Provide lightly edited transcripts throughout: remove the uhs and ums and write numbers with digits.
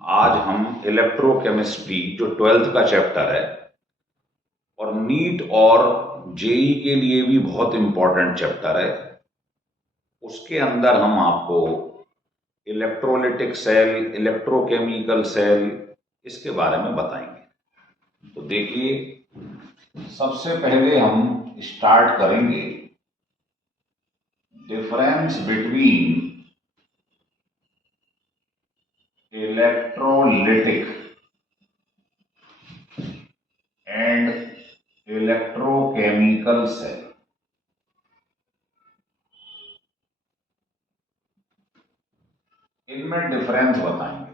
आज हम इलेक्ट्रोकेमिस्ट्री जो 12th का चैप्टर है और नीट और जेई के लिए भी बहुत इंपॉर्टेंट चैप्टर है, उसके अंदर हम आपको इलेक्ट्रोलिटिक सेल, इलेक्ट्रोकेमिकल सेल, इसके बारे में बताएंगे। तो देखिए, सबसे पहले हम स्टार्ट करेंगे difference between electrolytic and electrochemical cell. इनमें डिफरेंस बताएंगे।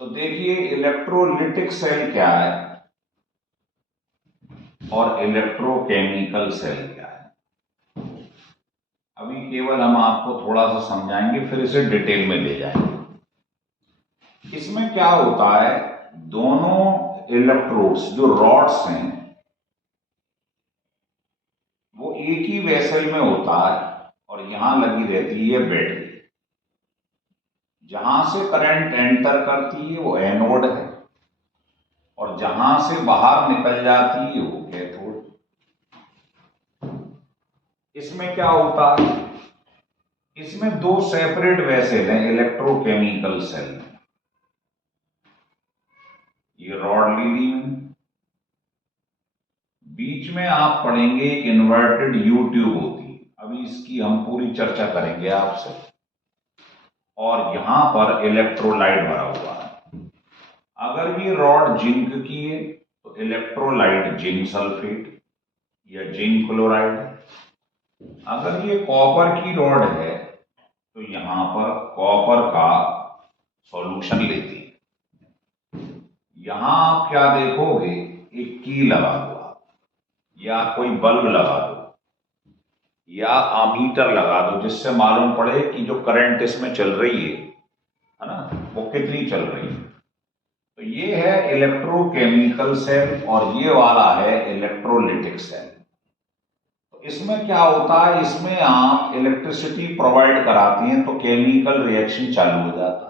तो देखिए, इलेक्ट्रोलिटिक सेल क्या है और इलेक्ट्रोकेमिकल सेल क्या है। अभी केवल हम आपको थोड़ा सा समझाएंगे, फिर इसे डिटेल में ले जाएंगे। इसमें क्या होता है, दोनों इलेक्ट्रोड्स जो रॉड्स हैं वो एक ही वेसल में होता है और यहां लगी रहती है बैटरी। जहां से करंट एंटर करती है वो एनोड है और जहां से बाहर निकल जाती है वो कैथोड। इसमें क्या होता है, इसमें दो सेपरेट वेसल हैं इलेक्ट्रोकेमिकल सेल में। ये रॉड ली हुई है, बीच में आप पढ़ेंगे एक इन्वर्टेड यू ट्यूब होती है, अभी इसकी हम पूरी चर्चा करेंगे आपसे। और यहां पर इलेक्ट्रोलाइट भरा हुआ है। अगर ये रॉड जिंक की है तो इलेक्ट्रोलाइट जिंक सल्फेट या जिंक क्लोराइड है। अगर ये कॉपर की रॉड है तो यहां पर कॉपर का सॉल्यूशन लेती है। यहां आप क्या देखोगे, एक की लगा हुआ या कोई बल्ब लगा दो या अमीटर लगा दो, जिससे मालूम पड़े कि जो करंट इसमें चल रही है ना, वो कितनी चल रही है। तो ये है इलेक्ट्रोकेमिकल सेल और ये वाला है इलेक्ट्रोलिटिक सेल। तो इसमें क्या होता है, इसमें आप इलेक्ट्रिसिटी प्रोवाइड कराती हैं तो केमिकल रिएक्शन चालू हो जाता है।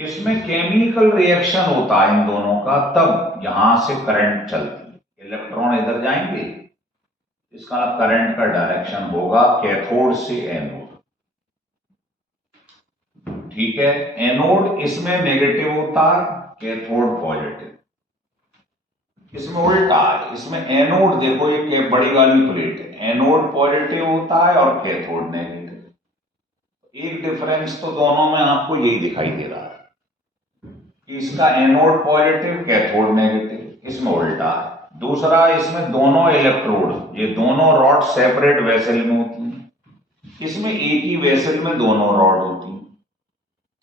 इसमें केमिकल रिएक्शन होता है इन दोनों का, तब यहां से करंट चलती है। इलेक्ट्रॉन इधर जाएंगे, इसका करंट का डायरेक्शन होगा कैथोड से एनोड। ठीक है, एनोड इसमें नेगेटिव होता है, कैथोड पॉजिटिव। इसमें उल्टा है, इसमें एनोड देखो ये बड़ी वाली प्लेट है, एनोड पॉजिटिव होता है और कैथोड नेगेटिव। एक डिफरेंस तो दोनों में आपको यही दिखाई दे रहा है कि इसका एनोड पॉजिटिव कैथोड नेगेटिव, इसमें उल्टा है। दूसरा, इसमें दोनों इलेक्ट्रोड, ये दोनों रॉड सेपरेट वेसल में होती हैं, इसमें एक ही वेसल में दोनों रॉड होती हैं।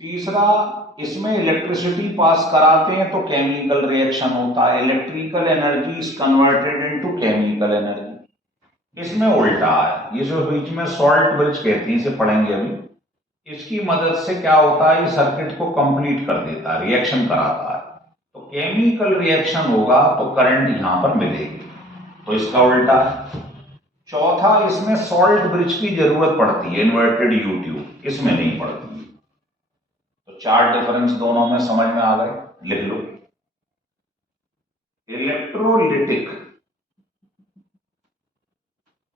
तीसरा, इसमें इलेक्ट्रिसिटी पास कराते हैं तो केमिकल रिएक्शन होता है, electrical energy is converted into chemical energy. इसमें उल्टा है, ये जो बीच में सॉल्ट ब्रिज कहते हैं, इसे पढ़ेंगे अभी। इसकी मदद से क्या होता है, ये सर्किट को कंप्लीट कर देता है, रिएक्शन कराता है। तो केमिकल रिएक्शन होगा तो करंट यहां पर मिलेगी, तो इसका उल्टा है। चौथा, इसमें सॉल्ट ब्रिज की जरूरत पड़ती है, इन्वर्टेड यू ट्यूब, इसमें नहीं पड़ती। तो चार डिफरेंस दोनों में समझ में आ गए, लिख लो। इलेक्ट्रोलिटिक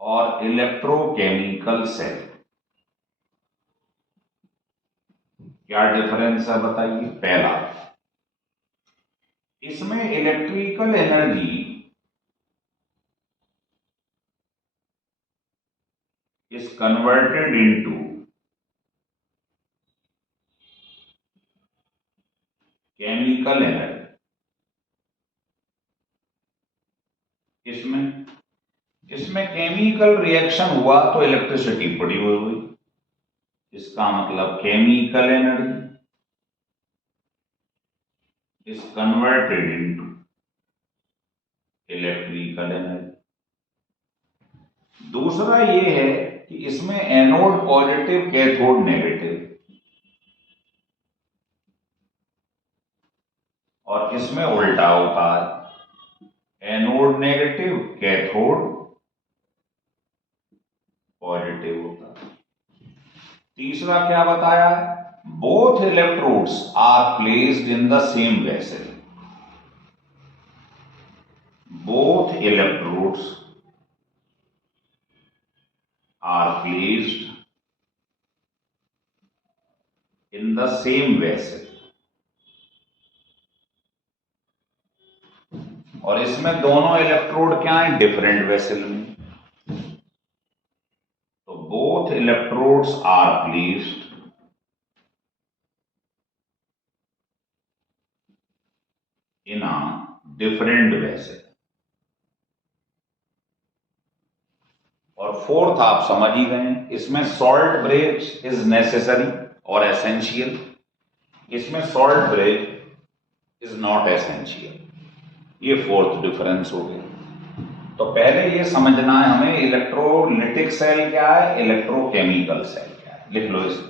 और इलेक्ट्रोकेमिकल सेल क्या डिफरेंस है बताइए। पहला, इसमें electrical energy is converted into chemical energy. इसमें केमिकल रिएक्शन हुआ तो इलेक्ट्रिसिटी प्रोड्यूस हुई, इसका मतलब chemical energy is converted into electrical energy. दूसरा ये है कि इसमें एनोड पॉजिटिव कैथोड नेगेटिव, और इसमें उल्टा होता है, एनोड नेगेटिव कैथोड पॉजिटिव होता है। तीसरा क्या बताया है, both electrodes are placed in the same vessel. Both electrodes are placed in the same vessel. और इसमें दोनों इलेक्ट्रोड क्या है, डिफरेंट वेसल में. तो both electrodes are placed in a different vessel. और फोर्थ आप समझ ही गए, इसमें सॉल्ट ब्रेक इज नेसेसरी और एसेंशियल. इसमें salt break is not essential. ये फोर्थ डिफरेंस हो गया. तो पहले ये समझना है हमें इलेक्ट्रोलिटिक सेल क्या है, इलेक्ट्रोकेमिकल सेल क्या है. लिख लो इसको.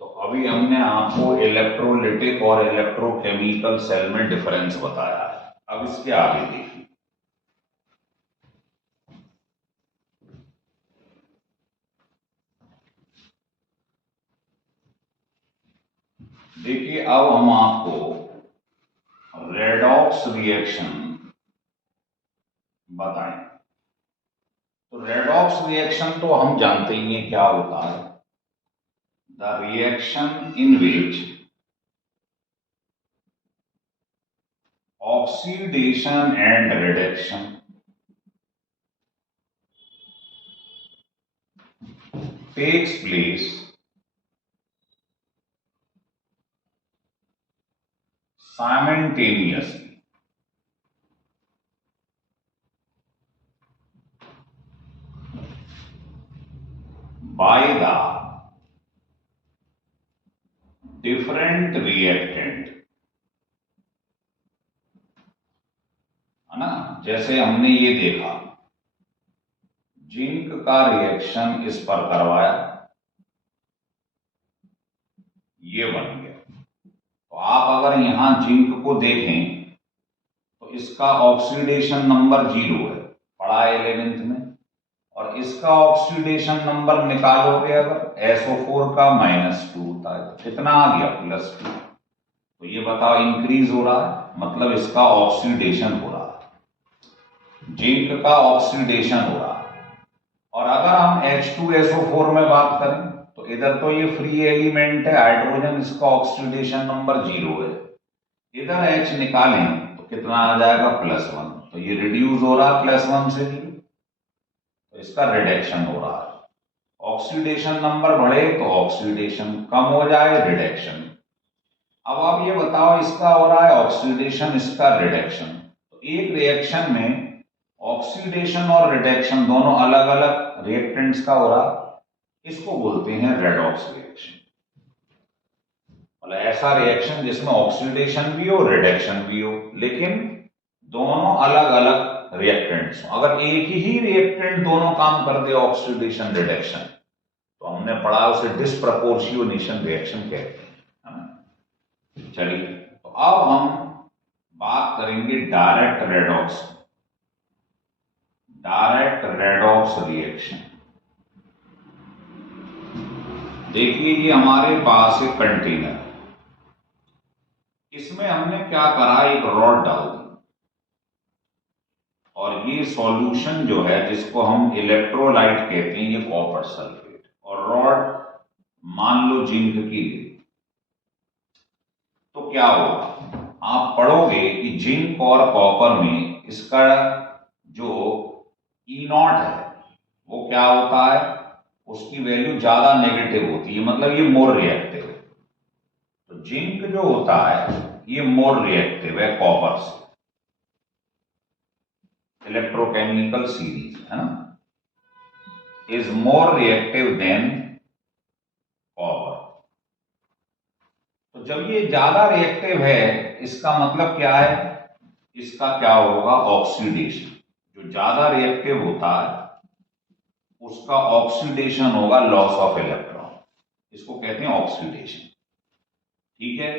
तो अभी हमने आपको इलेक्ट्रोलिटिक और इलेक्ट्रोकेमिकल सेल में डिफरेंस बताया है. अब इसके आगे देखिए. देखिए अब हम आपको रेडॉक्स रिएक्शन बताएं. तो रेडॉक्स रिएक्शन तो हम जानते ही हैं क्या होता है. The reaction in which oxidation and reduction takes place simultaneously by the different reactant. है ना. जैसे हमने ये देखा, जिंक का रिएक्शन इस पर करवाया, ये बन गया. तो आप अगर यहां जिंक को देखें तो इसका ऑक्सीडेशन नंबर 0 है, पढ़ा है 11th में. और इसका ऑक्सीडेशन नंबर निकालोगे अगर SO4 का -2 होता है, कितना आ गया, +2. तो ये बताओ इंक्रीज हो रहा है, मतलब इसका ऑक्सीडेशन हो रहा है, जिंक का ऑक्सीडेशन हो रहा है. और अगर हम H2SO4 में बात करें तो इधर तो ये फ्री एलिमेंट है हाइड्रोजन, इसका ऑक्सीडेशन नंबर 0 है. इधर H निकालें तो कितना आ जाएगा, +1. तो ये रिड्यूस हो रहा है +1 से 0. तो इसका रिडक्शन हो रहा है. ऑक्सीडेशन नंबर बढ़े तो ऑक्सीडेशन, कम हो जाए रिडक्शन. अब आप ये बताओ, इसका हो रहा है ऑक्सीडेशन, इसका रिडक्शन. तो एक रिएक्शन में ऑक्सीडेशन और रिडक्शन दोनों अलग अलग रिएक्टेंट्स का हो रहा है. इसको बोलते हैं रेडॉक्स रिएक्शन. मतलब ऐसा रिएक्शन जिसमें ऑक्सीडेशन भी हो, रिडक्शन भी हो, लेकिन दोनों अलग अलग रिएक्टेंट्स. अगर एक ही रिएक्टेंट दोनों काम कर दे, ऑक्सीडेशन रिडक्शन, तो हमने पढ़ा उसे डिस्प्रपोर्शनेशन रिएक्शन कहते हैं. चलिए, तो अब हम बात करेंगे direct redox. Direct redox reaction. देखिए ये हमारे पास एक कंटेनर, इसमें हमने क्या करा, एक रॉड डाल दी. और ये सॉल्यूशन जो है जिसको हम इलेक्ट्रोलाइट कहते हैं, ये कॉपर सल्फेट. और रॉड मान लो जिंक की ली. तो क्या होगा, आप पढ़ोगे कि जिंक और कॉपर में इसका जो E0 है वो क्या होता है, उसकी वैल्यू ज्यादा नेगेटिव होती है, मतलब ये मोर रिएक्टिव है. तो जिंक जो होता है ये मोर रिएक्टिव है कॉपर से. इलेक्ट्रोकेमिकल सीरीज है ना, is more reactive than copper. तो जब ये ज्यादा रिएक्टिव है, इसका मतलब क्या है, इसका क्या होगा, ऑक्सीडेशन. जो ज्यादा रिएक्टिव होता है उसका ऑक्सीडेशन होगा लॉस ऑफ इलेक्ट्रॉन, इसको कहते हैं ऑक्सीडेशन। ठीक है,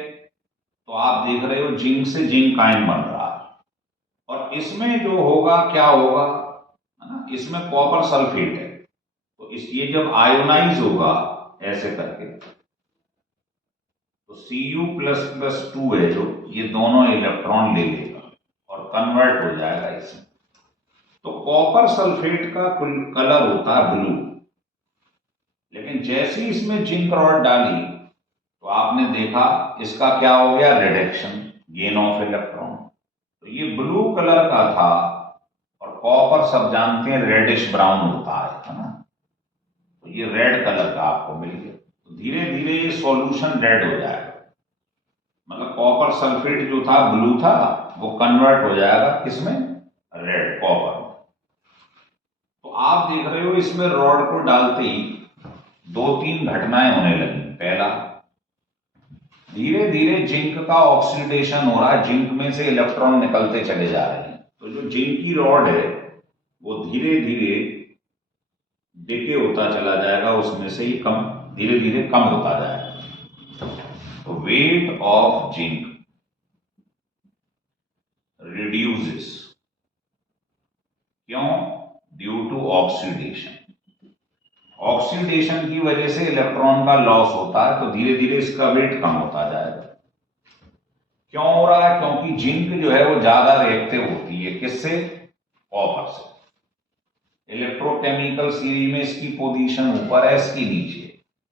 तो आप देख रहे हो जिंक से जिंक आयन बन रहा है, और इसमें जो होगा क्या होगा, है ना, इसमें कॉपर सल्फेट है, तो इस ये जब आयोनाइज होगा ऐसे करके, तो Cu++2 है जो, ये दोनों इलेक्ट्रॉन ले लेगा और कन्वर्ट हो जाएगा इसमें। तो कॉपर सल्फेट का कलर होता है ब्लू, लेकिन जैसे ही इसमें जिंक रॉड डाली तो आपने देखा इसका क्या हो गया, रिडक्शन, गेन ऑफ इलेक्ट्रॉन। तो ये ब्लू कलर का था, और कॉपर सब जानते हैं रेडिश ब्राउन होता है ना, तो ये रेड कलर का आपको मिल गया। तो धीरे धीरे ये सॉल्यूशन रेड हो जाएगा, मतलब कॉपर सल्फेट जो था ब्लू था वो कन्वर्ट हो जाएगा किसमें, रेड, कॉपर। तो आप देख रहे हो इसमें रॉड को डालते ही 2-3 घटनाएं होने लगी। पहला, धीरे धीरे जिंक का ऑक्सीडेशन हो रहा है, जिंक में से इलेक्ट्रॉन निकलते चले जा रहे हैं, तो जो जिंक की रॉड है वो धीरे धीरे डिके होता चला जाएगा, उसमें से ही कम, धीरे धीरे कम होता जाएगा। तो वेट ऑफ जिंक रिड्यूसेस, क्यों, ड्यू टू ऑक्सीडेशन। ऑक्सीडेशन की वजह से इलेक्ट्रॉन का लॉस होता है, तो धीरे धीरे इसका वेट कम होता जाएगा। क्यों हो रहा है, क्योंकि जिंक जो है वो ज्यादा रिएक्टिव होती है, किससे, कॉपर से। इलेक्ट्रोकेमिकल सीरीज में इसकी पोजीशन ऊपर है, इसकी नीचे,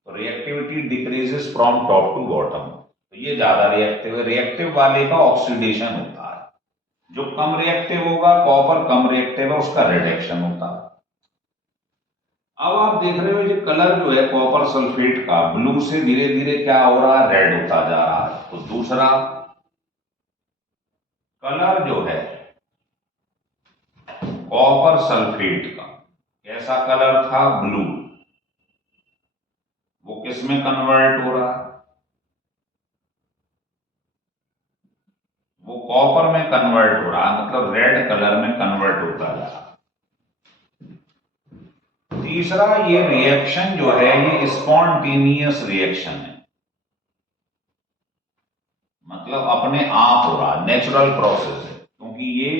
तो reactivity decreases from top to bottom, तो ये ज्यादा रिएक्टिव है। रिएक्टिव वाले का ऑक्सीडेशन होता है, जो कम रिएक्टिव होगा, कॉपर कम रिएक्टिव है, उसका रिडक्शन होता है। अब आप देख रहे हो ये कलर जो है कॉपर सल्फेट का ब्लू से धीरे धीरे क्या हो रहा है, रेड होता जा रहा है। तो दूसरा कलर जो है कॉपर सल्फेट का कैसा कलर था, ब्लू, वो किस में कन्वर्ट हो रहा है, वो कॉपर में कन्वर्ट हो रहा है, मतलब रेड कलर में कन्वर्ट होता जा रहा है। तीसरा, ये रिएक्शन जो है ये स्पॉन्टेनियस रिएक्शन है, मतलब अपने आप हो रहा, नेचुरल प्रोसेस है, क्योंकि ये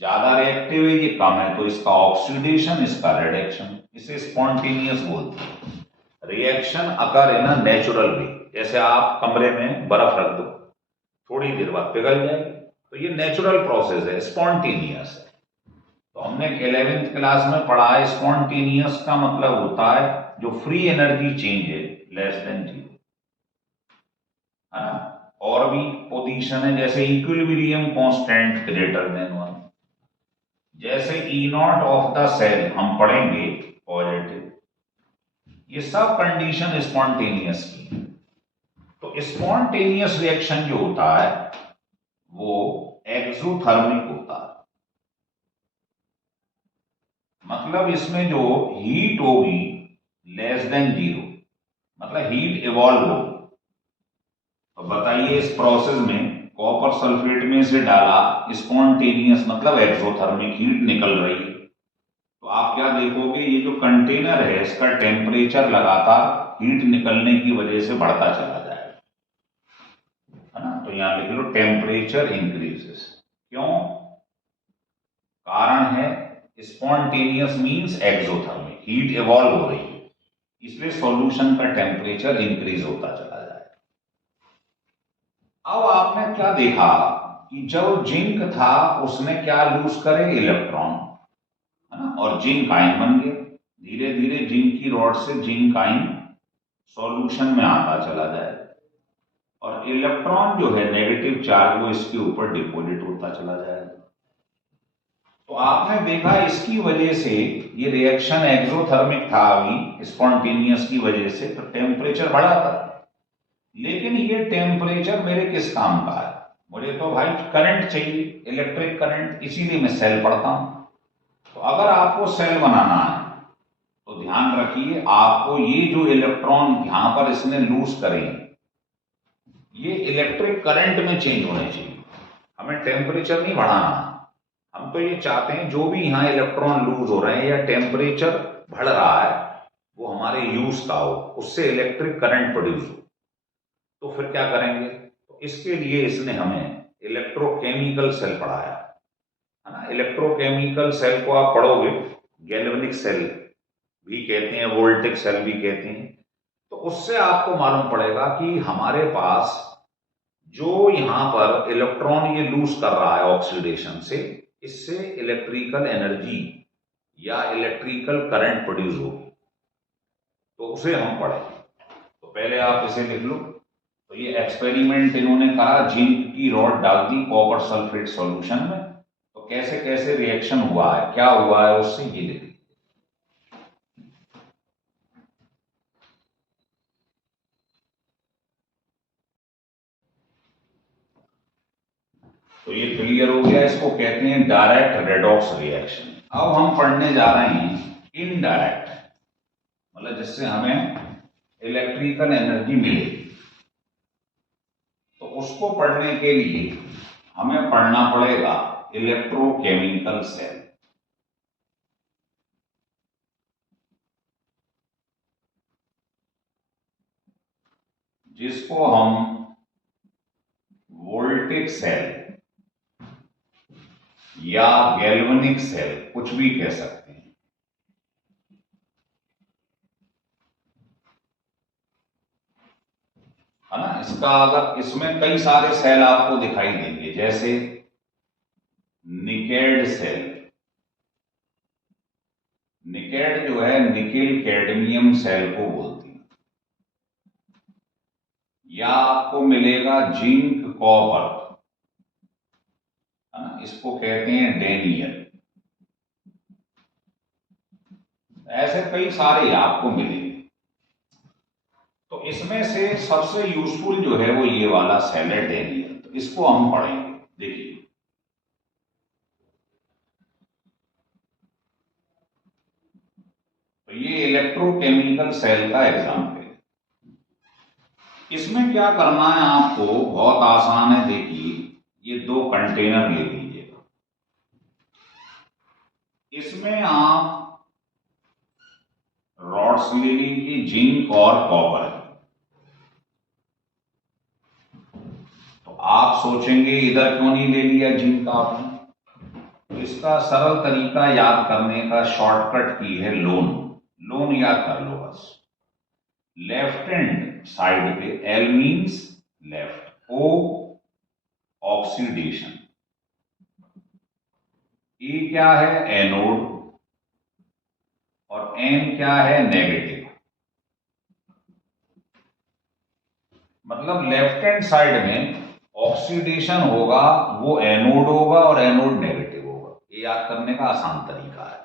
ज्यादा रिएक्टिव है, ये कम है, तो इसका ऑक्सीडेशन, इसका रिडक्शन, इसे स्पॉन्टेनियस बोलते हैं। Reaction occur in a natural way, जैसे आप कमरे में बर्फ रख दो, थोड़ी देर बाद पिघल जाएगी, तो ये नेचुरल प्रोसेस है, स्पॉन्टेनियस है। तो हमने 11th क्लास में पढ़ा है, स्पॉन्टेनियस का मतलब होता है जो फ्री एनर्जी चेंज है लेस देन 0, है ना। और भी पोजीशन है, जैसे इक्विलिब्रियम कांस्टेंट ग्रेटर देन 1, जैसे E naught of the cell हम पढ़ेंगे पॉजिटिव, ये सब कंडीशन स्पॉन्टेनियस की। तो स्पॉन्टेनियस रिएक्शन जो होता है वो एक्सोथर्मिक होता है, मतलब इसमें जो हीट होगी लेस देन 0, मतलब हीट इवॉल्व होगी। तो बताइए इस प्रोसेस में कॉपर सल्फेट में से डाला, स्पॉन्टेनियस मतलब एक्सोथर्मिक, हीट निकल रही है, तो आप क्या देखोगे, ये जो कंटेनर है इसका टेम्परेचर लगातार हीट निकलने की वजह से बढ़ता चला जाएगा, है ना। तो यहां लिख लो टेम्परेचर इंक्रीजेस, क्यों, कारण है spontaneous means exothermic, heat evolve हो रही है, इसलिए सॉल्यूशन का टेम्परेचर इंक्रीज होता चला जाएगा। अब आपने क्या देखा कि जब जिंक था उसने क्या लूज करे, इलेक्ट्रॉन, है ना, और जिंक आयन बन गया। धीरे धीरे जिंक की रॉड से जिंक आयन सॉल्यूशन में आता चला जाए, और इलेक्ट्रॉन जो है नेगेटिव चार्ज वो इसके ऊपर डिपॉजिट होता चला जाएगा। तो आपने देखा इसकी वजह से ये रिएक्शन एक्सोथर्मिक था अभी स्पॉन्टेनियस की वजह से, तो टेम्परेचर बढ़ा था, लेकिन ये टेम्परेचर मेरे किस काम का है, मुझे तो भाई करंट चाहिए, इलेक्ट्रिक करंट, इसीलिए मैं सेल पढ़ता हूं। तो अगर आपको सेल बनाना है तो ध्यान रखिए, आपको ये जो इलेक्ट्रॉन यहां पर इसने लूज करे ये इलेक्ट्रिक करंट में चेंज होने चाहिए, हमें टेम्परेचर नहीं बढ़ाना, हम तो ये चाहते हैं जो भी यहाँ इलेक्ट्रॉन लूज हो रहे हैं या टेम्परेचर बढ़ रहा है वो हमारे यूज का हो, उससे इलेक्ट्रिक करंट प्रोड्यूस हो। तो फिर क्या करेंगे? तो इसके लिए इसने हमें इलेक्ट्रोकेमिकल सेल पढ़ाया है ना। इलेक्ट्रोकेमिकल सेल को आप पढ़ोगे, गैल्वेनिक सेल भी कहते हैं, वोल्टिक सेल भी कहते हैं। तो उससे आपको मालूम पड़ेगा कि हमारे पास जो यहां पर इलेक्ट्रॉन ये लूज कर रहा है ऑक्सीडेशन से, इससे इलेक्ट्रिकल एनर्जी या इलेक्ट्रिकल करंट प्रोड्यूस होगी, तो उसे हम पढ़ें। तो पहले आप इसे लिख लो। तो ये एक्सपेरिमेंट इन्होंने करा, जिंक की रॉड डाल दी कॉपर सल्फेट सॉल्यूशन में, तो कैसे कैसे रिएक्शन हुआ है, क्या हुआ है उससे, ये लिख। तो ये क्लियर हो गया, इसको कहते हैं डायरेक्ट रेडॉक्स रिएक्शन। अब हम पढ़ने जा रहे हैं इनडायरेक्ट, मतलब जिससे हमें इलेक्ट्रिकल एनर्जी मिले। तो उसको पढ़ने के लिए हमें पढ़ना पड़ेगा इलेक्ट्रोकेमिकल सेल। जिसको हम वोल्टिक सेल या गैल्वेनिक सेल कुछ भी कह सकते हैं। है ना। इसका अगर इसमें कई सारे सेल आपको दिखाई देंगे, जैसे निकेड सेल। निकेड जो है निकेल कैडमियम सेल को बोलती है। या आपको मिलेगा जिंक कॉपर, है ना, इसको कहते हैं डेनियल। ऐसे कई सारे आपको मिलेंगे। तो इसमें से सबसे यूजफुल जो है वो ये वाला सेल है डेनियल। तो इसको हम पढ़ेंगे। देखिए, तो ये इलेक्ट्रोकेमिकल सेल का एग्जाम्पल है। इसमें क्या करना है आपको, बहुत आसान है। देखिए, ये दो कंटेनर ले लीजिएगा। इसमें आप रॉड्स ले लीजिए, जिंक और कॉपर। तो आप सोचेंगे इधर क्यों नहीं ले लिया जिंक आपने? तो इसका सरल तरीका याद करने का, शॉर्टकट की है लोन। लोन याद कर लो बस। लेफ्ट हैंड साइड पे एल मीन्स लेफ्ट, ओ ऑक्सीडेशन, ए क्या है एनोड, और एन क्या है नेगेटिव। मतलब लेफ्ट हैंड साइड में ऑक्सीडेशन होगा, वो एनोड होगा और एनोड नेगेटिव होगा। ये याद करने का आसान तरीका है।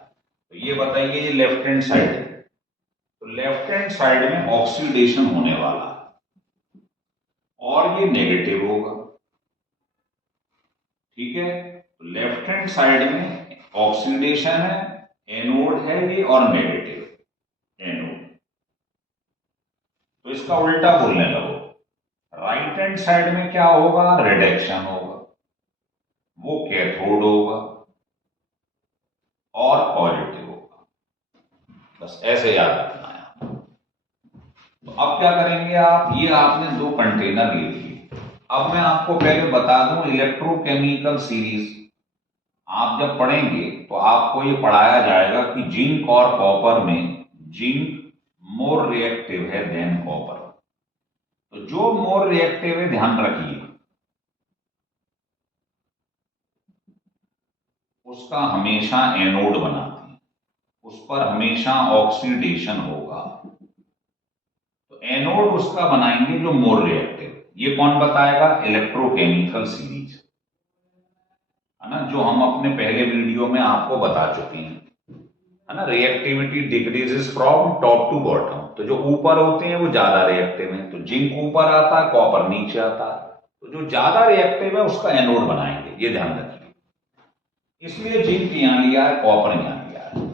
तो ये बताइए, ये लेफ्ट हैंड साइड है, तो लेफ्ट हैंड साइड में ऑक्सीडेशन होने वाला है और ये नेगेटिव होगा। ठीक है, तो लेफ्ट हैंड साइड में ऑक्सीडेशन है, एनोड है ये और नेगेटिव एनोड। तो इसका उल्टा बोलने लगो, राइट हैंड साइड में क्या होगा, रिडक्शन होगा, वो कैथोड होगा और पॉजिटिव होगा। बस ऐसे याद रखना है। तो अब क्या करेंगे आप, ये आपने दो कंटेनर ले लिए। अब मैं आपको पहले बता दूं, इलेक्ट्रोकेमिकल सीरीज आप जब पढ़ेंगे तो आपको ये पढ़ाया जाएगा कि जिंक और कॉपर में जिंक मोर रिएक्टिव है देन कॉपर। तो जो मोर रिएक्टिव है, ध्यान रखिए, उसका हमेशा एनोड बनाती है, उस पर हमेशा ऑक्सीडेशन होगा। तो एनोड उसका बनाएंगे जो मोर रिएक्टिव। ये कौन बताएगा, इलेक्ट्रोकेमिकल सीरीज, है ना, जो हम अपने पहले वीडियो में आपको बता चुके हैं, है ना। Reactivity decreases from top to bottom. तो जो ऊपर होते हैं वो ज्यादा रिएक्टिव हैं, तो जिंक ऊपर आता है, कॉपर नीचे आता है। तो जो ज्यादा रिएक्टिव है उसका एनोड बनाएंगे, ये ध्यान रखिए। इसलिए जिंक यहां लिया है, कॉपर यहां लिया है,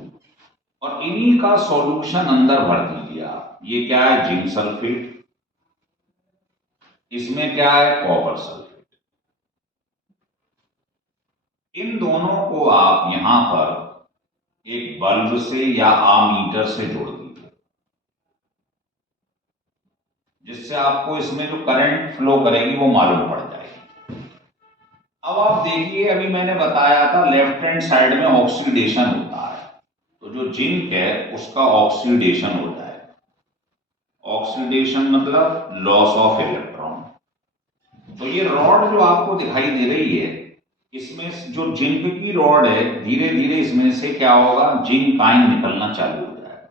और इन्हीं का सॉल्यूशन अंदर भर दीजिए आप। ये क्या है, जिंक सल्फेट, इसमें क्या है, कॉपर सल्फेट। इन दोनों को आप यहां पर एक बल्ब से या आमीटर से जोड़ दीजिए, जिससे आपको इसमें जो करंट फ्लो करेगी वो मालूम पड़ जाएगी। अब आप देखिए, अभी मैंने बताया था लेफ्ट हैंड साइड में ऑक्सीडेशन होता है, तो जो जिंक है उसका ऑक्सीडेशन होता है। ऑक्सीडेशन मतलब लॉस ऑफ इलेक्ट्रॉन। तो ये रॉड जो आपको दिखाई दे रही है, इसमें जो जिंक की रॉड है, धीरे धीरे इसमें से क्या होगा, जिंक आयन निकलना चालू हो जाएगा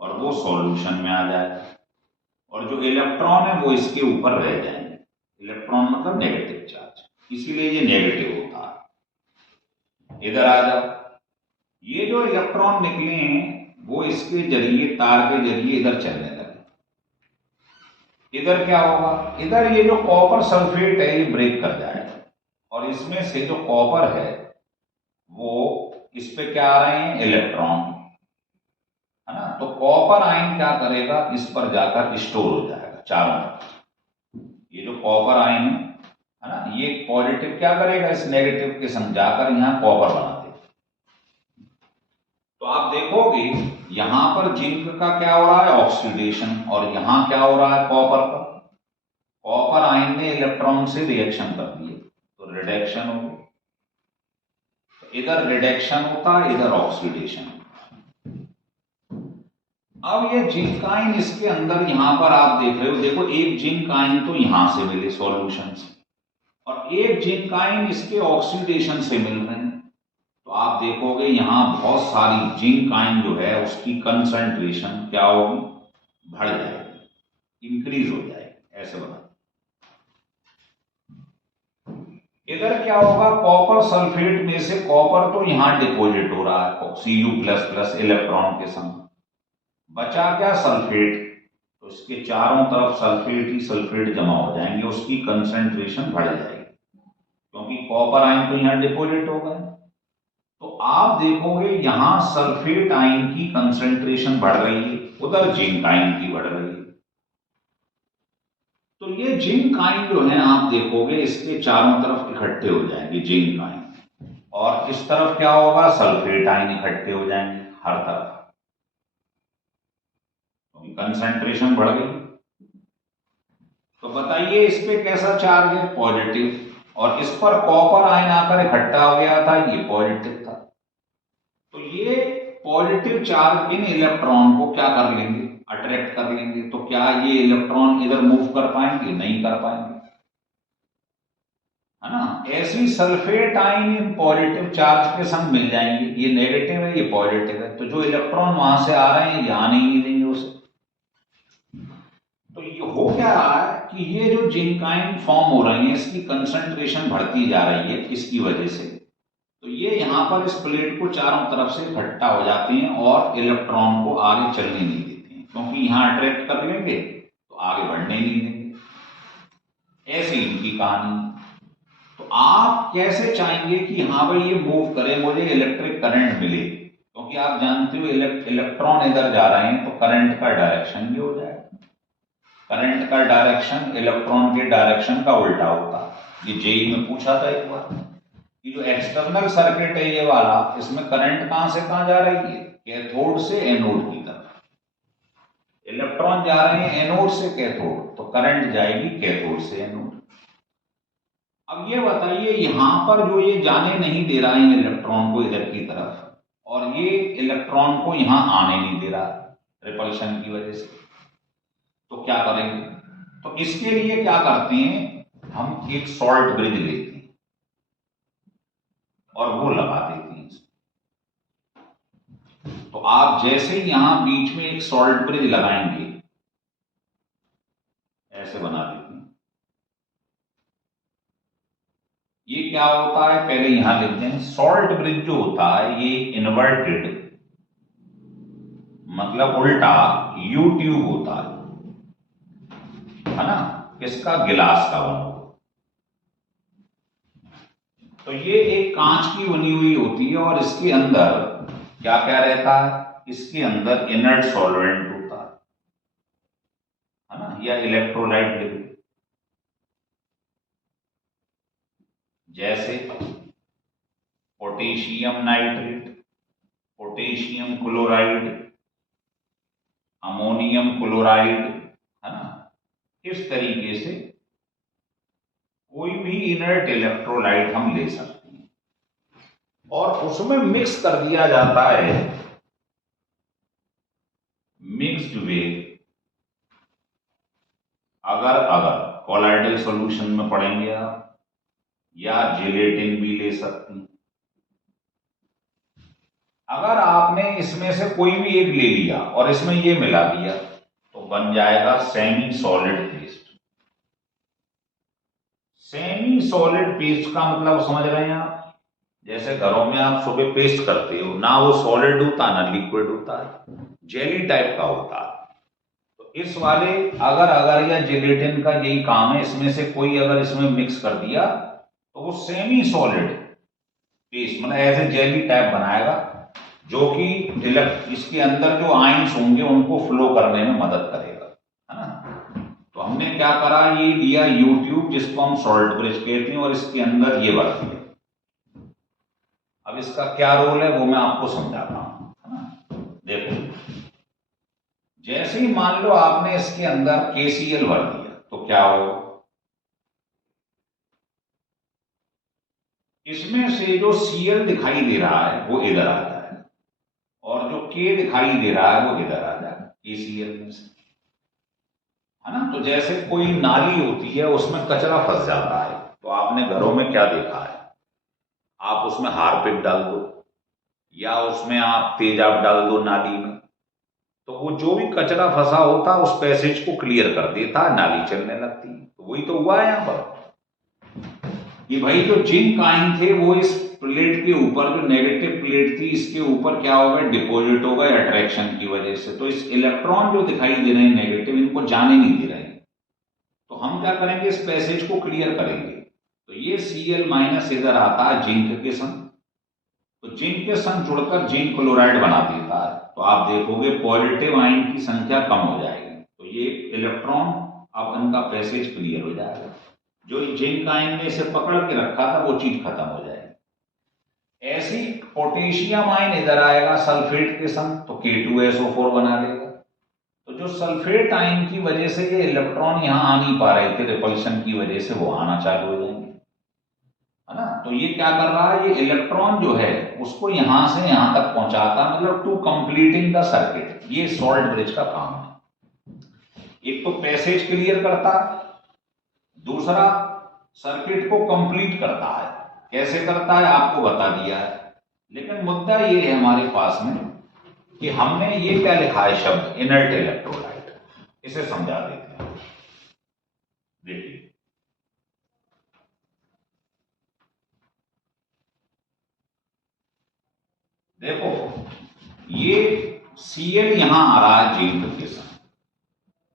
और वो सॉल्यूशन में आ जाएगा, और जो इलेक्ट्रॉन है वो इसके ऊपर रह जाएंगे। इलेक्ट्रॉन मतलब नेगेटिव चार्ज, इसीलिए ये नेगेटिव होता है। इधर आ जाओ, ये जो इलेक्ट्रॉन निकले हैं वो इसके जरिए, तार के जरिए इधर चलने लगे। इधर क्या होगा, इधर ये जो कॉपर सल्फेट है ये ब्रेक कर जाएगा, और इसमें से जो कॉपर है वो इस पे क्या आ रहे हैं, इलेक्ट्रॉन, है ना। तो कॉपर आयन क्या करेगा, इस पर जाकर स्टोर हो जाएगा चारों तरफ। ये जो कॉपर आयन है ना, ये पॉजिटिव क्या करेगा, इस नेगेटिव के संग जाकर यहां कॉपर बना देगा। तो आप देखोगे यहां पर जिंक का क्या हो रहा है, ऑक्सीडेशन, और यहां क्या हो रहा है, कॉपर का। कॉपर आयन ने इलेक्ट्रॉन से रिएक्शन कर दिए तो रिडक्शन हो गई। तो इधर रिडक्शन होता है, इधर ऑक्सीडेशन होता है। अब ये जिंक आयन इसके अंदर, यहां पर आप देख रहे हो, देखो एक जिंक आयन तो यहां से मिले सॉल्यूशन से, और एक जिंक आयन इसके ऑक्सीडेशन से मिल रहे हैं। तो आप देखोगे यहां बहुत सारी जिंक आयन जो है उसकी कंसंट्रेशन क्या होगी, बढ़ जाएगी, इंक्रीज हो जाएगी, ऐसे बना। इधर क्या होगा, कॉपर सल्फेट में से कॉपर तो यहां डिपोजिट हो रहा है Cu++ इलेक्ट्रॉन के संग, बचा क्या, सल्फेट। तो इसके चारों तरफ सल्फेट ही सल्फेट जमा हो जाएंगे, उसकी कंसंट्रेशन बढ़ जाएगी, क्योंकि कॉपर आयन तो यहां डिपोजिट हो गए। तो आप देखोगे यहां सल्फेट आयन की कंसंट्रेशन बढ़ रही है, उधर जिंक आयन की बढ़ रही है। तो ये जिंक आयन जो है आप देखोगे इसके चारों तरफ इकट्ठे हो जाएंगे जिंक आयन, और इस तरफ क्या होगा, सल्फेट आयन इकट्ठे हो जाएंगे हर तरफ, तो कंसंट्रेशन बढ़ गई। तो बताइए इस पे कैसा चार्ज है, पॉजिटिव, और इस पर कॉपर आयन आकर इकट्ठा हो गया था, ये पॉजिटिव था। तो ये पॉजिटिव चार्ज इन इलेक्ट्रॉन को क्या कर लेंगे, अट्रैक्ट कर लेंगे। तो क्या ये इलेक्ट्रॉन इधर मूव कर पाएंगे, नहीं कर पाएंगे, है ना। ऐसी sulphate ion in positive charge के संग मिल जाएंगे, ये नेगेटिव है, ये पॉजिटिव है, तो जो इलेक्ट्रॉन वहां से आ रहे हैं यहां नहीं देंगे उसे। तो ये हो क्या रहा है कि ये जो जिंक आयन फॉर्म हो रहे हैं इसकी कंसंट्रेशन बढ़ती जा रही है, इसकी वजह से। तो ये यहां पर इस प्लेट को चारों तरफ से इकट्ठा हो जाते हैं और इलेक्ट्रॉन को आगे चलने नहीं देते हैं, क्योंकि यहां अट्रैक्ट कर लेंगे तो आगे बढ़ने नहीं देंगे। ऐसी इनकी कहानी। तो आप कैसे चाहेंगे कि हाँ भाई ये मूव करे, मुझे इलेक्ट्रिक करंट मिले, क्योंकि आप जानते हो इलेक्ट्रॉन इधर जा रहे हैं तो करंट का डायरेक्शन भी हो जाएगा। करंट का डायरेक्शन इलेक्ट्रॉन के डायरेक्शन का उल्टा होता है। ये जेई में पूछा था एक बार कि जो एक्सटर्नल सर्किट है ये वाला, इसमें करंट कहां से कहां जा रही है, कैथोड से एनोड की तरफ। इलेक्ट्रॉन जा रहे हैं एनोड से कैथोड, तो करंट जाएगी कैथोड से एनोड। अब ये बताइए यहां पर जो ये जाने नहीं दे रहा है इलेक्ट्रॉन को इधर की तरफ, और ये इलेक्ट्रॉन को यहां आने नहीं दे रहा रिपल्शन की वजह से, तो क्या करेंगे। तो इसके लिए क्या करते हैं, हम एक सॉल्ट ब्रिज लेते हैं और वो लगा देते हैं। तो आप जैसे ही यहां बीच में एक सॉल्ट ब्रिज लगाएंगे, ऐसे बना देते हैं। ये क्या होता है, पहले यहां लिखते हैं, सॉल्ट ब्रिज जो होता है ये इन्वर्टेड मतलब उल्टा यू ट्यूब होता है ना, किसका, गिलास का बना। तो ये एक कांच की बनी हुई होती है और इसके अंदर क्या क्या रहता है, इसके अंदर इनर्ट सॉल्वेंट होता है ना, या इलेक्ट्रोलाइट लिक्विड। जैसे potassium nitrate, potassium chloride, ammonium chloride, है ना। इस तरीके से कोई भी इनर्ट इलेक्ट्रोलाइट हम ले सकते हैं और उसमें मिक्स कर दिया जाता है मिक्स्ड विद, अगर कोलाइडल सॉल्यूशन में पढ़ेंगे आप, या जेलेटिन भी ले सकते हैं। अगर आपने इसमें से कोई भी एक ले लिया और इसमें ये मिला दिया तो बन जाएगा semi solid paste. Semi solid paste का मतलब समझ रहे हैं आप, जैसे घरों में आप सुबह पेस्ट करते हो ना, वो सॉलिड होता ना लिक्विड होता है, जेली टाइप का होता है। तो इस वाले अगर या जेलेटिन का यही काम है, इसमें से कोई अगर इसमें मिक्स कर दिया तो वो सेमी सॉलिड पेस्ट मतलब ऐसे जेली टाइप बनाएगा, जो कि इसके अंदर जो आयंस होंगे उनको फ्लो करने में मदद करेगा, है ना। तो हमने क्या करा, ये लिया यूट्यूब जिसको हम सॉल्ट ब्रिज कहते हैं और इसके अंदर ये भर दिया। अब इसका क्या रोल है वो मैं आपको समझाता हूं, है ना। देखो, जैसे ही मान लो आपने इसके अंदर KCl भर दिया तो क्या होगा, इसमें से जो Cl दिखाई दे रहा है वो इधर आ जाएगा और जो K दिखाई दे रहा है वो इधर आ जाएगा KCl में से, है ना। तो जैसे कोई नाली होती है उसमें कचरा फंस जाता है, तो आपने घरों में क्या देखा है, आप उसमें हार्पिक डाल दो या उसमें आप तेजाब डाल दो नाली में, तो वो जो भी कचरा फंसा होता है उस पैसेज को क्लियर कर देता है, नाली चलने लगती है। तो वही तो हुआ है यहां पर कि भाई जो जिंक आयन थे वो इस प्लेट के ऊपर, जो नेगेटिव प्लेट थी इसके ऊपर क्या होगा, डिपॉजिट होगा अट्रैक्शन की वजह से। तो इस इलेक्ट्रॉन जो दिखाई दे रहे हैं नेगेटिव, इनको जाने नहीं दे रहे हैं। तो हम क्या करेंगे, इस पैसेज को क्लियर करेंगे। तो ये Cl माइनस इधर आता है जिंक के संग, तो जिंक के संग जुड़कर जिंक क्लोराइड बना देता है। तो आप देखोगे पॉजिटिव आयन की संख्या कम हो जाएगी, तो ये इलेक्ट्रॉन अब इनका पैसेज क्लियर हो जाएगा। जो जिंक आयन ने इसे पकड़ के रखा था वो चीज खत्म हो जाएगी। ऐसी पोटेशियम आयन इधर आएगा सल्फेट के संग, तो K2SO4 बना लेगा। तो जो सल्फेट आयन की वजह से ये इलेक्ट्रॉन यहां आ नहीं पा रहे थे, रिपल्शन की वजह से वो आना चालू हो जाएंगे, है ना। तो ये क्या कर रहा है, ये इलेक्ट्रॉन जो है उसको यहां से यहां तक पहुंचाता, मतलब टू कंप्लीटिंग द सर्किट। ये सॉल्ट ब्रिज का काम है। एक तो पैसेज क्लियर करता है, दूसरा सर्किट को कंप्लीट करता है। कैसे करता है आपको बता दिया है, लेकिन मुद्दा ये है हमारे पास में कि हमने ये क्या लिखा है शब्द इनर्ट इलेक्ट्रोलाइट, इसे समझा देते हैं। देखिए, देखो ये Cl यहां आ रहा है जिंक के संग,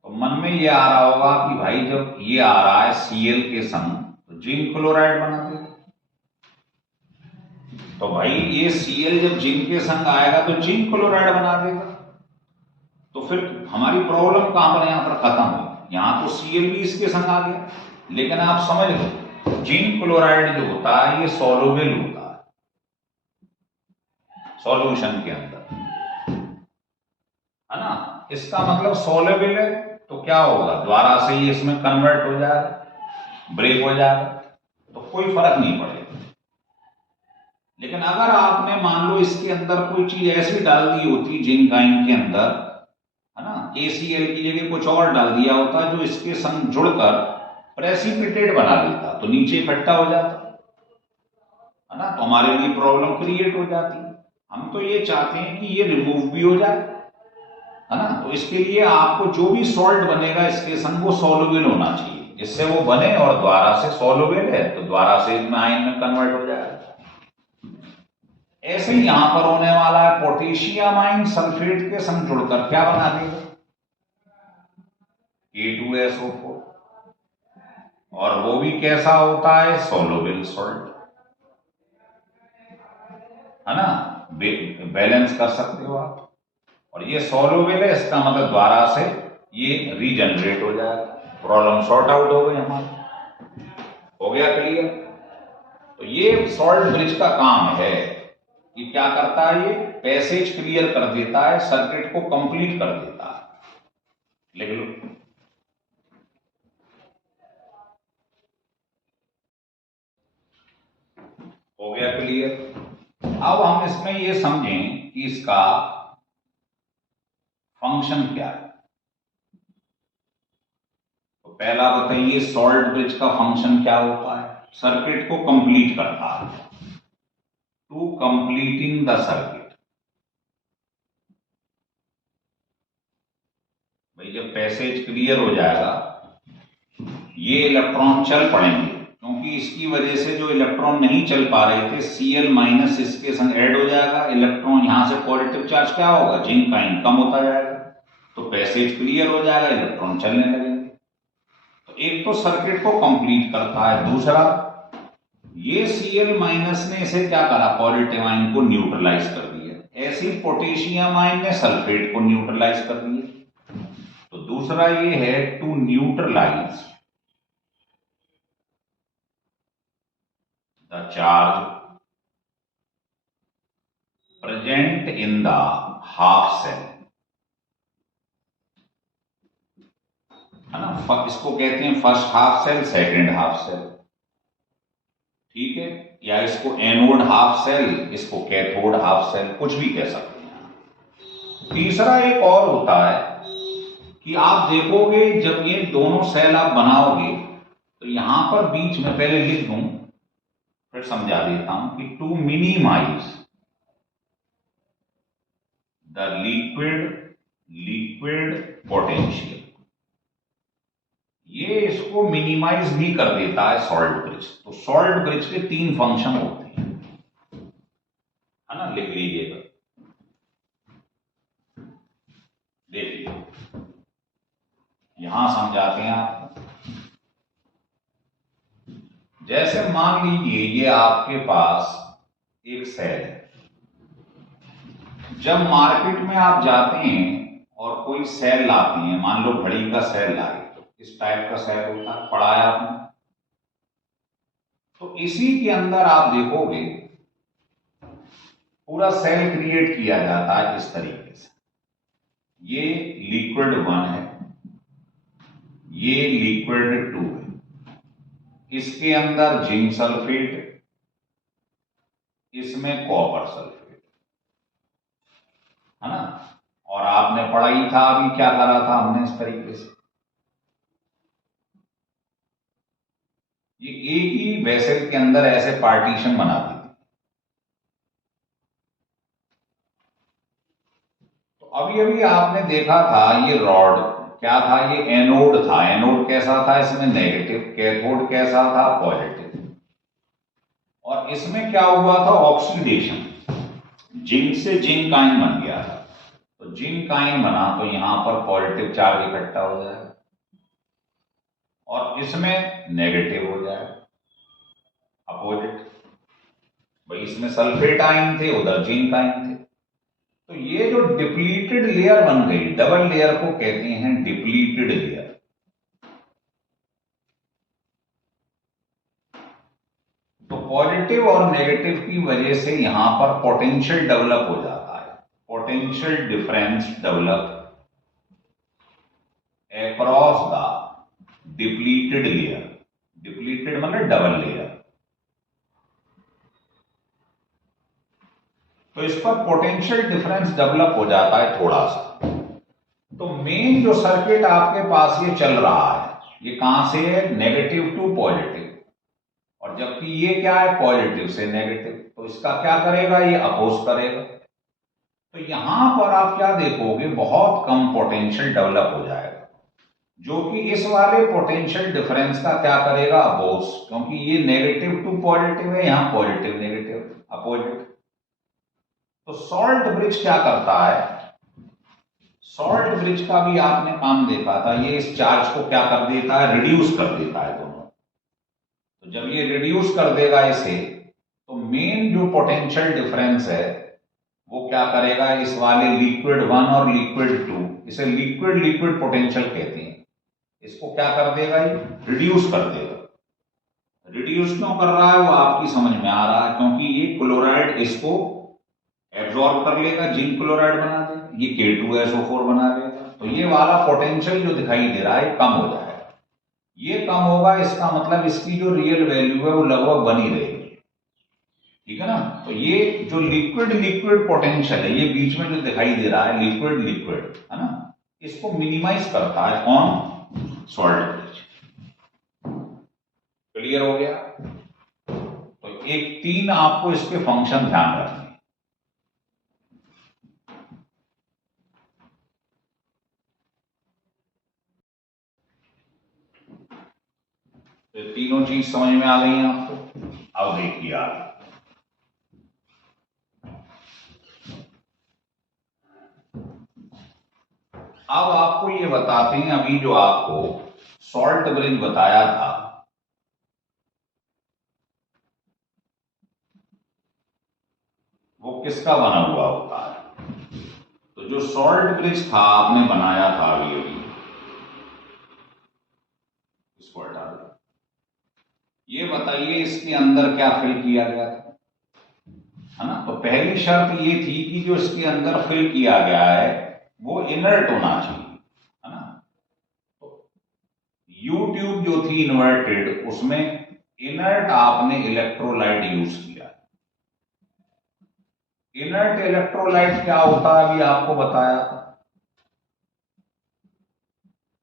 तो मन में ये आ रहा होगा कि भाई जब ये आ रहा है Cl के संग तो जिंक क्लोराइड बना देगा। तो भाई ये Cl जब जिंक के संग आएगा तो जिंक क्लोराइड बना देगा। तो फिर हमारी प्रॉब्लम कहां पर यहां पर खत्म हुई, यहां तो Cl भी इसके संग आ गया। लेकिन आप समझ लो जिंक क्लोराइड जो होता है ये सॉल्युबल होता है सॉल्यूशन के अंदर, है ना। इसका मतलब सॉल्युबल है, तो क्या होगा, द्वारा से ही इसमें कन्वर्ट हो जाएगा, ब्रेक हो जाएगा, तो कोई फर्क नहीं पड़ेगा। लेकिन अगर आपने मान लो इसके अंदर कोई चीज ऐसी डाल दी होती जिंक आयन के अंदर, है ना, KCl की जगह कुछ और डाल दिया होता जो इसके संग जुड़कर प्रेसिपिटेट बना देता, तो नीचे इकट्ठा हो जाता, है ना। तो हमारे लिए प्रॉब्लम क्रिएट हो जाती। हम तो ये चाहते हैं कि ये रिमूव भी हो जाए, है ना। तो इसके लिए आपको जो भी सॉल्ट बनेगा इसके संग वो सॉल्युबल होना चाहिए, जिससे वो बने और द्वारा से सॉल्युबल है तो द्वारा से आयन में कन्वर्ट हो जाएगा। ऐसे ही यहां पर होने वाला है, पोटेशियम आयन सल्फेट के संग जुड़कर क्या बना देगा, K2SO4, और वो भी कैसा होता है, सॉल्युबल सॉल्ट, है ना। बैलेंस कर सकते हो आप। और ये सॉल्युबल है, इसका मतलब द्वारा से ये रीजनरेट हो जाएगा। प्रॉब्लम सॉर्ट आउट हो गई हमारी, हो गया क्लियर। तो ये सॉल्ट ब्रिज का काम है। ये क्या करता है? ये पैसेज क्लियर कर देता है, सर्किट को कंप्लीट कर देता है। लिख लो। हो गया क्लियर? अब हम इसमें ये समझें कि इसका फंक्शन क्या है। तो पहला बताइए, सॉल्ट ब्रिज का फंक्शन क्या होता है? सर्किट को कंप्लीट करता है, टू कंप्लीटिंग द सर्किट। भाई जब पैसेज क्लियर हो जाएगा, ये इलेक्ट्रॉन चल पड़ेंगे, क्योंकि इसकी वजह से जो इलेक्ट्रॉन नहीं चल पा रहे थे, Cl माइनस इसके संग ऐड हो जाएगा, इलेक्ट्रॉन यहां से पॉजिटिव चार्ज क्या होगा? जिंक आयन कम होता जाएगा, तो पैसेज क्लियर हो जाएगा, इलेक्ट्रॉन चलने लगेंगे। तो एक तो सर्किट को कंप्लीट करता है, दूसरा ये Cl माइनस ने इसे क्या करा? पॉजिटिव आयन को न्यूट्रलाइज कर दिया। ऐसी पोटेशियम आयन ने सल्फेट को न्यूट्रलाइज कर दिया। तो दूसरा ये है to neutralize the charge present in the half cell, है ना? इसको कहते हैं first half cell, second half cell, ठीक है? या इसको एनोड हाफ सेल, इसको कैथोड हाफ सेल, कुछ भी कह सकते हैं। तीसरा एक और होता है कि आप देखोगे जब ये दोनों सेल आप बनाओगे, तो यहां पर बीच में पहले लिख दूं, फिर समझा देता हूं कि to minimize the liquid potential, ये इसको मिनिमाइज भी कर देता है सॉल्ट ब्रिज। तो सॉल्ट ब्रिज के तीन फंक्शन होते हैं, है ना? लिख लीजिएगा, देखिए यहां समझाते हैं आपको। जैसे मान लीजिए ये आपके पास एक सेल है। जब मार्केट में आप जाते हैं और कोई सेल लाते हैं, मान लो घड़ी का सेल लाए, तो इस टाइप का सेल होता है, पढ़ा है आपने। तो इसी के अंदर आप देखोगे पूरा सेल क्रिएट किया जाता है इस तरीके से। ये लिक्विड 1 है, ये लिक्विड 2 है, इसके अंदर जिंक सल्फेट, इसमें कॉपर सल्फेट, है ना? और आपने पढ़ा ही था, अभी क्या करा था हमने इस तरीके से। ये एक ही वेसल के अंदर ऐसे पार्टीशन बना दी। तो अभी अभी आपने देखा था ये रॉड क्या था? ये एनोड था। एनोड कैसा था? इसमें नेगेटिव। कैथोड कैसा था? पॉजिटिव। और इसमें क्या हुआ था? ऑक्सीडेशन, जिंक से जिंक आयन बन गया था। तो जिंक आयन बना तो यहां पर पॉजिटिव चार्ज इकट्ठा हो जाएगा, और इसमें नेगेटिव हो जाएगा, अपोजिट। भाई इसमें सल्फेट आयन थे, उधर जिंक आयन थे। तो ये जो डिप्लीटेड लेयर बन गई, डबल लेयर को कहते हैं डिप्लीटेड लेयर। तो पॉजिटिव और नेगेटिव की वजह से यहां पर पोटेंशियल डेवलप हो जाता है, potential difference develop across the depleted layer. Depleted मतलब डबल लेयर। तो इस पर पोटेंशियल डिफरेंस डेवलप हो जाता है थोड़ा सा। तो मेन जो सर्किट आपके पास ये चल रहा है, ये कहां से है? Negative to positive. और जबकि ये क्या है? पॉजिटिव से नेगेटिव। तो इसका क्या करेगा? ये अपोज करेगा। तो यहां पर आप क्या देखोगे? बहुत कम पोटेंशियल डेवलप हो जाएगा, जो कि इस वाले पोटेंशियल डिफरेंस का क्या करेगा? अपोज। क्योंकि ये नेगेटिव टू पॉजिटिव है, यहां पॉजिटिव नेगेटिव, अपोजिट। तो सॉल्ट ब्रिज क्या करता है? सॉल्ट ब्रिज का भी आपने काम देखा था। ये इस चार्ज को क्या कर देता है? रिड्यूस कर देता है दोनों। तो जब ये रिड्यूस कर देगा इसे, तो मेन जो पोटेंशियल डिफरेंस है वो क्या करेगा? इस वाले लिक्विड 1 और लिक्विड 2, इसे लिक्विड लिक्विड पोटेंशियल कहते हैं, इसको क्या कर देगा? ये रिड्यूस कर देगा। रिड्यूस क्यों कर रहा है वो आपकी समझ में आ रहा है, क्योंकि ये क्लोराइड इसको एब्जॉर्ब कर लेगा, जिंक क्लोराइड बना देगा, ये K2SO4 बना देगा, तो ये वाला पोटेंशियल जो दिखाई दे रहा है कम हो जाएगा। ये कम होगा, इसका मतलब इसकी जो रियल वैल्यू है वो लगभग बनी रहेगी, ठीक है ना। तो ये जो लिक्विड लिक्विड पोटेंशियल है, ये बीच में जो दिखाई दे रहा है लिक्विड लिक्विड, है ना, इसको मिनिमाइज करता है ऑन सॉल्ट ब्रिज। क्लियर हो गया। तो एक 3 आपको इसके फंक्शन ध्यान रखने। तो तीनों चीज समझ में आ गई हैं आपको। अब देखिए आगे, अब आपको ये बताते हैं, अभी जो आपको सॉल्ट ब्रिज बताया था, वो किसका बना हुआ होता है। तो जो सॉल्ट ब्रिज था आपने बनाया था अभी अभी, इसको हटा दो। ये बताइए इसके अंदर क्या फिल किया गया था, है ना। तो पहली शर्त ये थी कि जो इसके अंदर फिल किया गया है वो इनर्ट होना चाहिए, है ना। तो यू ट्यूब जो थी इन्वर्टेड, उसमें इनर्ट आपने इलेक्ट्रोलाइट यूज किया। इनर्ट इलेक्ट्रोलाइट क्या होता है अभी आपको बताया था,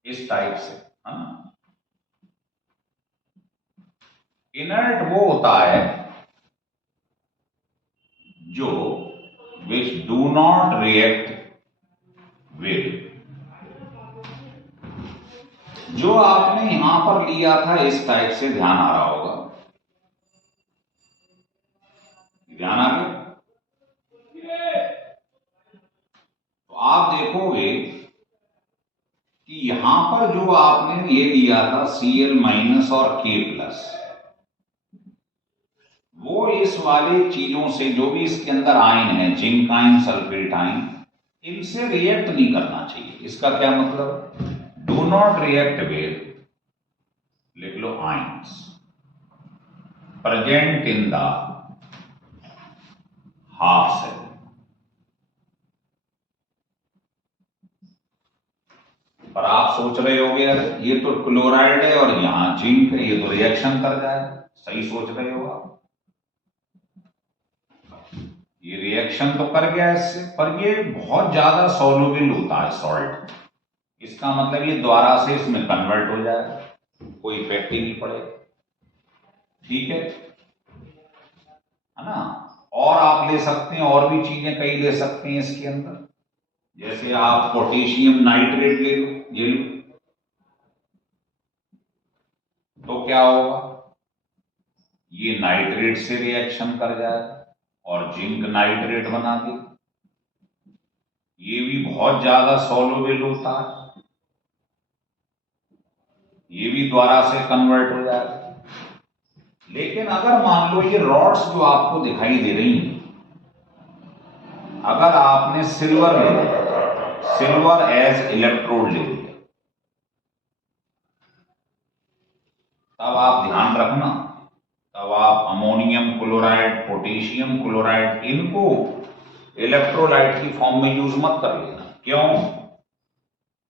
इस टाइप से, है ना। इनर्ट वो होता है जो which do not react with, जो आपने यहां पर लिया था इस टाइप से, ध्यान आ रहा होगा, ध्यान आ गया। तो आप देखोगे कि यहां पर जो आपने ये लिया था Cl- और K+, वो इस वाले चीजों से, जो भी इसके अंदर आयन है, जिंक आयन, सल्फेट आयन, इनसे रिएक्ट नहीं करना चाहिए। इसका क्या मतलब, डू नॉट रिएक्ट विद, लिख लो, ions present in the half cell. पर आप सोच रहे होगे यार ये तो क्लोराइड है और यहां जिंक है, ये तो रिएक्शन कर जाएगा। सही सोच रहे हो आप, ये रिएक्शन तो कर गया इससे, पर ये बहुत ज्यादा सॉल्युबल होता है सॉल्ट। इसका मतलब ये दोबारा से इसमें कन्वर्ट हो जाएगा, कोई इफेक्ट ही नहीं पड़ेगा, ठीक है ना। और आप ले सकते हैं, और भी चीजें कई ले सकते हैं इसके अंदर, जैसे आप पोटेशियम नाइट्रेट ले लो, ये लो, तो क्या होगा, ये नाइट्रेट से रिएक्शन कर जाएगा और जिंक नाइट्रेट बना दे। ये भी बहुत ज्यादा सॉल्युबल होता है, ये भी द्वारा से कन्वर्ट हो जाएगा। लेकिन अगर मान लो ये रॉड्स जो आपको दिखाई दे रही हैं, अगर आपने सिल्वर ले लिया, सिल्वर एज इलेक्ट्रोड ले लिया, तब आप ध्यान रखना, तब आप अमोनियम क्लोराइड, पोटेशियम क्लोराइड, इनको इलेक्ट्रोलाइट की फॉर्म में यूज मत कर लेना। क्यों,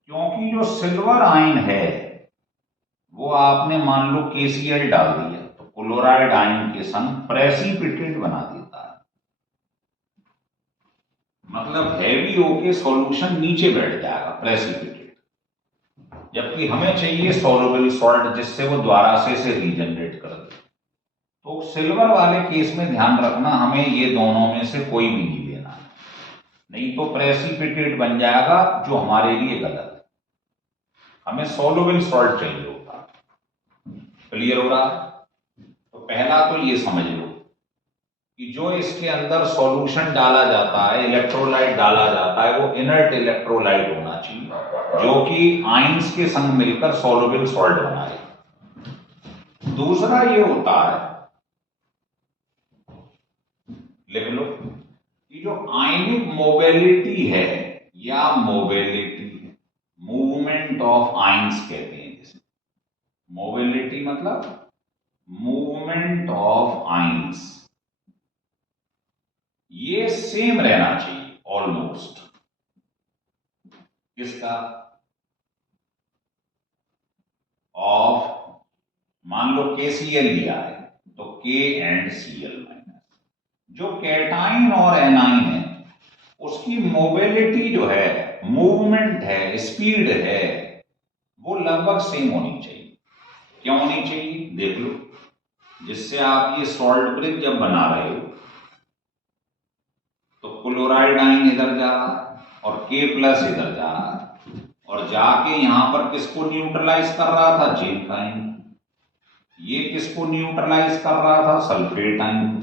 क्योंकि जो सिल्वर आयन है वो आपने मान लो KCl डाल दिया तो क्लोराइड आयन के संग प्रेसिपिटेट बना देता है, मतलब हैवी होके सॉल्यूशन नीचे बैठ जाएगा, प्रेसिपिटेट। जबकि हमें चाहिए सॉल्युबल सॉल्ट जिससे वो द्वारा से इसे रीजनरेट कर दे। तो सिल्वर वाले केस में ध्यान रखना, हमें ये दोनों में से कोई भी नहीं लेना, नहीं तो प्रेसिपिटेट बन जाएगा जो हमारे लिए गलत है। हमें सॉल्युबल सॉल्ट चाहिए होता। क्लियर हो रहा है। तो पहला तो ये समझ लो कि जो इसके अंदर सॉल्यूशन डाला जाता है, इलेक्ट्रोलाइट डाला जाता है, वो इनर्ट इलेक्ट्रोलाइट होना चाहिए, जो कि आयंस के संग मिलकर सॉल्युबल सॉल्ट बनाए। दूसरा ये होता है, लिख लो, कि जो आयनिक मोबिलिटी है या मोबिलिटी, मूवमेंट ऑफ आयंस कहते हैं जिसमें। मोबिलिटी मतलब मूवमेंट ऑफ आइंस ये सेम रहना चाहिए ऑलमोस्ट। किसका? ऑफ, मान लो KCl लिया है तो K एंड Cl माइनस, जो कैटाइन और एनाइन है उसकी मोबिलिटी जो है, मूवमेंट है, स्पीड है, वो लगभग सेम होनी चाहिए। क्यों होनी चाहिए? देख लो, जिससे आप ये सॉल्ट ब्रिज जब बना रहे हो तो क्लोराइड आइन इधर जा रहा है और K प्लस इधर जा रहा है, और जाके यहां पर किसको न्यूट्रलाइज कर रहा था? जिंक आइन। ये किसको न्यूट्रलाइज कर रहा था? सल्फेट आइन।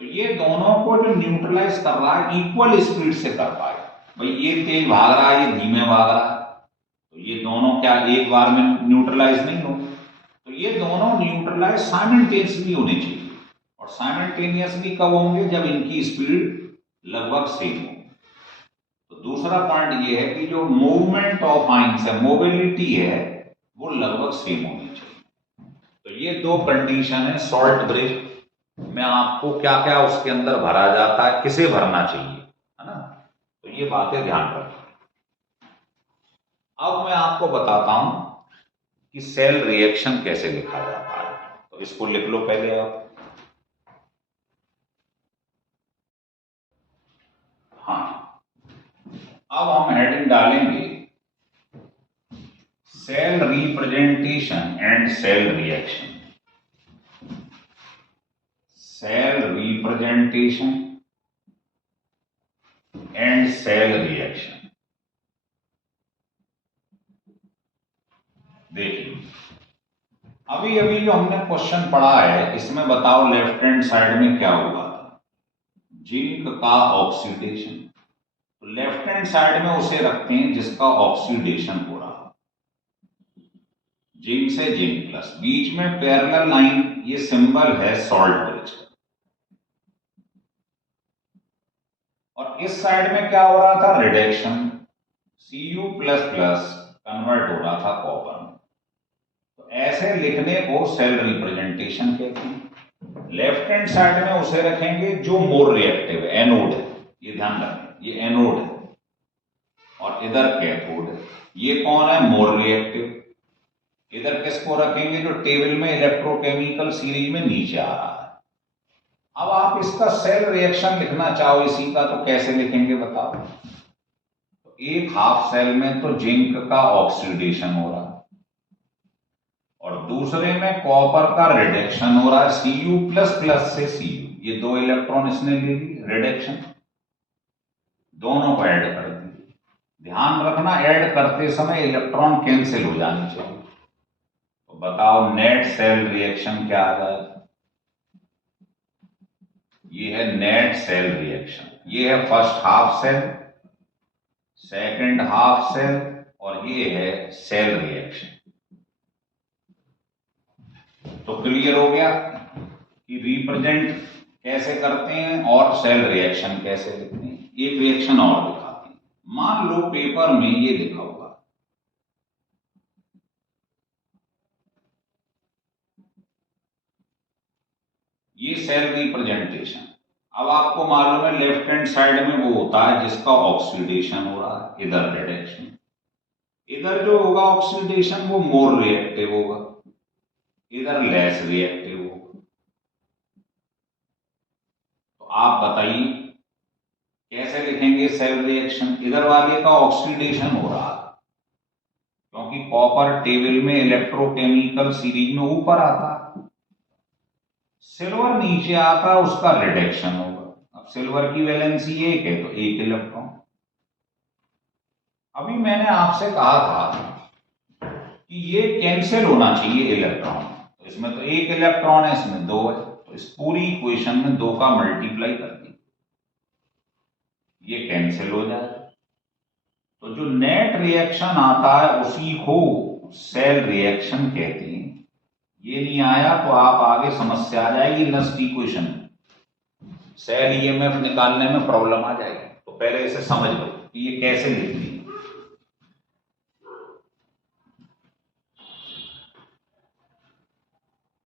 तो ये दोनों को जो न्यूट्रलाइज कर रहा है इक्वल स्पीड से कर पाए। भाई ये तेज भाग रहा है, ये धीमे भाग रहा है, तो ये दोनों क्या एक बार में न्यूट्रलाइज नहीं हो? तो ये दोनों न्यूट्रलाइज साइमल्टेनियसली होने चाहिए। और साइमल्टेनियसली कब होंगे? जब इनकी स्पीड लगभग सेम हो। तो दूसरा पॉइंट ये है कि जो मूवमेंट ऑफ आइंस है, मोबिलिटी है, वो लगभग सेम होनी चाहिए। तो ये दो कंडीशन है सॉल्ट ब्रिज में। आपको क्या क्या उसके अंदर भरा जाता है, किसे भरना चाहिए, है ना? तो ये बातें ध्यान रखें। अब मैं आपको बताता हूं कि सेल रिएक्शन कैसे लिखा जाता है। तो इसको लिख लो पहले आप। हाँ, अब हम हेडिंग डालेंगे cell representation and cell reaction. Cell representation and cell reaction. देखिए, अभी अभी जो हमने क्वेश्चन पढ़ा है इसमें बताओ लेफ्ट हैंड साइड में क्या हुआ था? जिंक का ऑक्सीडेशन। तो लेफ्ट हैंड साइड में उसे रखते हैं जिसका ऑक्सीडेशन हो रहा, जिंक से जिंक प्लस, बीच में पैरेलल लाइन, ये सिंबल है सॉल्ट ब्रिज। और इस साइड में क्या हो रहा था? Reduction, Cu plus plus convert हो रहा था कॉपर में। तो ऐसे लिखने को सेल रिप्रेजेंटेशन कहते हैं। लेफ्ट हैंड साइड में उसे रखेंगे जो मोर रिएक्टिव है, एनोड है, ये ध्यान रखें, ये एनोड है, और इधर कैथोड है। ये कौन है? More reactive. इधर किसको रखेंगे? जो टेबल में इलेक्ट्रोकेमिकल सीरीज में नीचे आ रहा है। अब आप इसका सेल रिएक्शन लिखना चाहो इसी का, तो कैसे लिखेंगे बताओ? तो एक हाफ सेल में तो जिंक का ऑक्सीडेशन हो रहा है और दूसरे में कॉपर का रिडक्शन हो रहा है, Cu प्लस प्लस से Cu, ये दो इलेक्ट्रॉन इसने ले ली, रिडक्शन, दोनों को ऐड कर दिए। ध्यान रखना, ऐड करते समय इलेक्ट्रॉन कैंसिल हो जाने चाहिए। तो बताओ नेट सेल रिएक्शन क्या आ जाएगा? ये है नेट सेल रिएक्शन। ये है first half cell, second half cell, और ये है सेल रिएक्शन। तो क्लियर हो गया कि रिप्रेजेंट कैसे करते हैं और सेल रिएक्शन कैसे लिखते हैं। एक रिएक्शन और दिखाते हैं। मान लो पेपर में ये लिखा होगा ये सेल रिप्रेजेंटेशन। अब आपको मालूम है लेफ्ट हैंड साइड में वो होता है जिसका ऑक्सीडेशन हो रहा है, इधर रिडक्शन। इधर जो होगा ऑक्सीडेशन वो मोर रिएक्टिव होगा, इधर लेस रिएक्टिव होगा। तो आप बताइए कैसे लिखेंगे सेल रिएक्शन? इधर वाले का ऑक्सीडेशन हो रहा है क्योंकि कॉपर टेबल में इलेक्ट्रोकेमिकल सीरीज में ऊपर आता है, सिल्वर नीचे आता, उसका रिडक्शन होगा। अब सिल्वर की वैलेंसी एक है तो एक इलेक्ट्रॉन। अभी मैंने आपसे कहा था कि ये कैंसिल होना चाहिए इलेक्ट्रॉन, तो इसमें तो एक इलेक्ट्रॉन है, इसमें दो है, तो इस पूरी इक्वेशन में दो का मल्टीप्लाई कर दी, ये कैंसिल हो जाएगा। तो जो नेट रिएक्शन आता है उसी को सेल रिएक्शन कहते हैं। ये नहीं आया तो आप आगे समस्या आ जाएगी नेक्स्ट इक्वेशन, सेल ईएमएफ निकालने में प्रॉब्लम आ जाएगी। तो पहले इसे समझ लो कि ये कैसे लिखनी है।